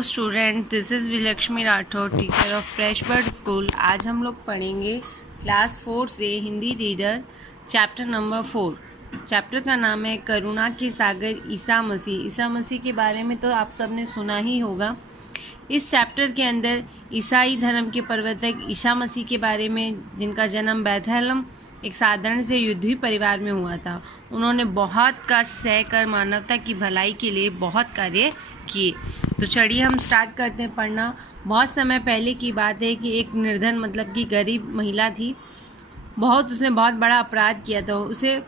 Hello student, this is Vilakshmi Rathore, teacher of fresh bird school. आज हम लोग पढ़ेंगे क्लास 4 से Hindi reader chapter number 4। Chapter का नाम है करुणा के सागर ईसा मसीह। ईसा मसीह के बारे में तो आप सब ने सुना ही होगा। इस चैप्टर के अंदर ईसाई धर्म के प्रवर्तक ईसा मसीह के बारे में, जिनका जन्म बैथलहम एक साधारण से युद्धवी परिवार में हुआ था। उन्होंने बहुत कष्ट सहकर मानवता की भलाई के लिए बहुत कार्य किए। तो चलिए हम स्टार्ट करते हैं पढ़ना। बहुत समय पहले की बात है कि एक निर्धन मतलब कि गरीब महिला थी। उसने बहुत बड़ा अपराध किया था। उसे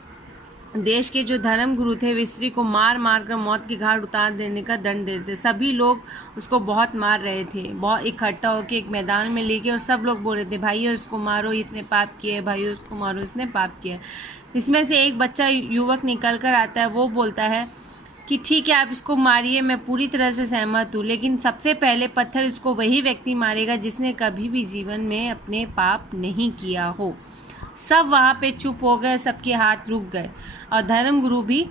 देश के जो धर्म गुरु थे वे स्त्री को मार मार कर मौत की घाट उतार देने का दंड देते। सभी लोग उसको बहुत मार रहे थे, बहुत इकट्ठा होकर एक मैदान में लेके, और सब लोग बोल रहे थे भाइयों इसको मारो, इसने पाप किया है, भाइयों इसको मारो, इसने पाप किया है। इसमें से एक बच्चा युवक निकल कर आता है। वो बोलता है कि ठीक है आप इसको मारिए, मैं पूरी तरह से सहमत हूँ, लेकिन सबसे पहले पत्थर इसको वही व्यक्ति मारेगा जिसने कभी भी जीवन में अपने पाप नहीं किया हो। सब वहाँ पे चुप हो गए, सबके हाथ रुक गए और धर्म गुरु भी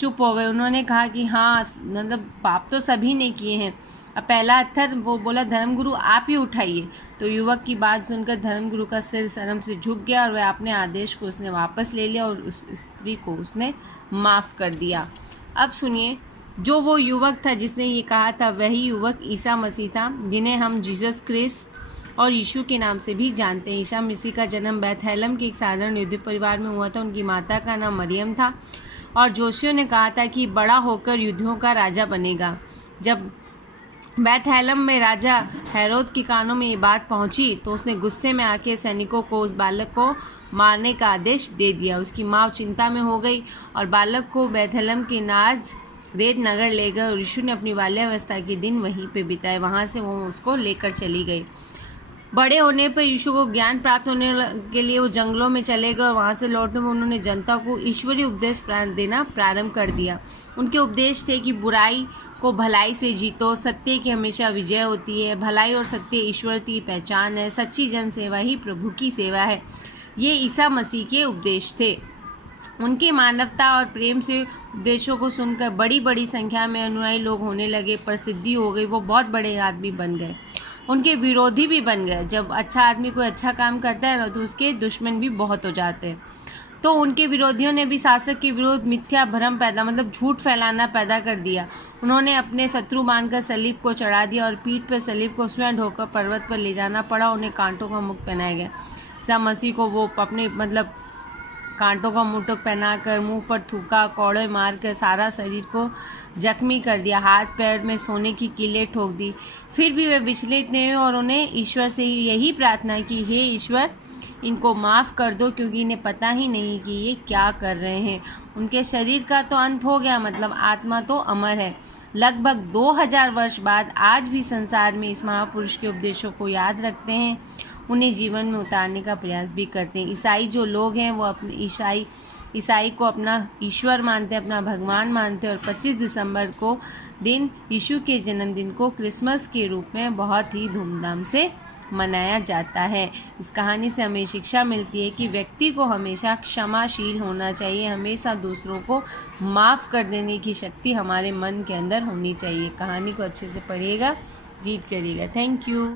चुप हो गए। उन्होंने कहा कि हाँ मतलब पाप तो सभी ने किए हैं। अब पहला पत्थर वो बोला धर्म गुरु आप ही उठाइए। तो युवक की बात सुनकर धर्म गुरु का सिर शर्म से झुक गया और वह अपने आदेश को उसने वापस ले लिया और उस स्त्री को उसने माफ़ कर दिया। अब सुनिए, जो वो युवक था जिसने ये कहा था वही युवक ईसा मसीह था, जिन्हें हम जीसस क्रिस्ट और यीशु के नाम से भी जानते हैं। ईसा मसीह का जन्म बैथलहम के एक साधारण युद्धवी परिवार में हुआ था। उनकी माता का नाम मरियम था और जोशियों ने कहा था कि बड़ा होकर युद्धों का राजा बनेगा। जब बैथलहम में राजा हेरोद के कानों में ये बात पहुंची तो उसने गुस्से में आके सैनिकों को उस बालक को मारने का आदेश दे दिया। उसकी माँ चिंता में हो गई और बालक को बैथलहम के नाज़रेत नगर ले गए और यीशु ने अपनी बाल्यावस्था के दिन वहीं पे बिताए। वहाँ से वो उसको लेकर चली गई। बड़े होने पर यीशु को ज्ञान प्राप्त होने के लिए वो जंगलों में चले गए और वहाँ से लौटने में उन्होंने जनता को ईश्वरीय उपदेश देना प्रारंभ कर दिया। उनके उपदेश थे कि बुराई को भलाई से जीतो, सत्य की हमेशा विजय होती है, भलाई और सत्य ईश्वर की पहचान है, सच्ची जन सेवा ही प्रभु की सेवा है। ये ईसा मसीह के उपदेश थे। उनके मानवता और प्रेम से उपदेशों को सुनकर बड़ी बड़ी संख्या में अनुयायी लोग होने लगे। प्रसिद्धि हो गई, वो बहुत बड़े आदमी बन गए। उनके विरोधी भी बन गए। जब अच्छा आदमी कोई अच्छा काम करता है ना तो उसके दुश्मन भी बहुत हो जाते हैं। तो उनके विरोधियों ने भी शासक के विरोध मिथ्या भ्रम मतलब झूठ फैलाना पैदा कर दिया। उन्होंने अपने शत्रु मानकर सलीब को चढ़ा दिया और पीठ पर सलीब को स्वयं ढोकर पर्वत पर ले जाना पड़ा। उन्हें कांटों का मुकुट पहनाया गया। ईसा मसीह को वो अपने कांटों का मुकुट पहनाकर मुंह पर थूका, कौड़े मारकर सारा शरीर को जख्मी कर दिया, हाथ पैर में सोने की कीलें ठोक दी। फिर भी वे विचलित नहीं हुए और उन्हें ईश्वर से यही प्रार्थना की, हे ईश्वर इनको माफ़ कर दो क्योंकि इन्हें पता ही नहीं कि ये क्या कर रहे हैं। उनके शरीर का तो अंत हो गया, मतलब आत्मा तो अमर है। लगभग 2000 वर्ष बाद आज भी संसार में इस महापुरुष के उपदेशों को याद रखते हैं, उन्हें जीवन में उतारने का प्रयास भी करते हैं। ईसाई जो लोग हैं वो अपने ईसाई को अपना ईश्वर मानते हैं, अपना भगवान मानते हैं और 25 दिसंबर को दिन यीशु के जन्मदिन को क्रिसमस के रूप में बहुत ही धूमधाम से मनाया जाता है। इस कहानी से हमें शिक्षा मिलती है कि व्यक्ति को हमेशा क्षमाशील होना चाहिए, हमेशा दूसरों को माफ़ कर देने की शक्ति हमारे मन के अंदर होनी चाहिए। कहानी को अच्छे से पढ़िएगा, रीड करिएगा। Thank you.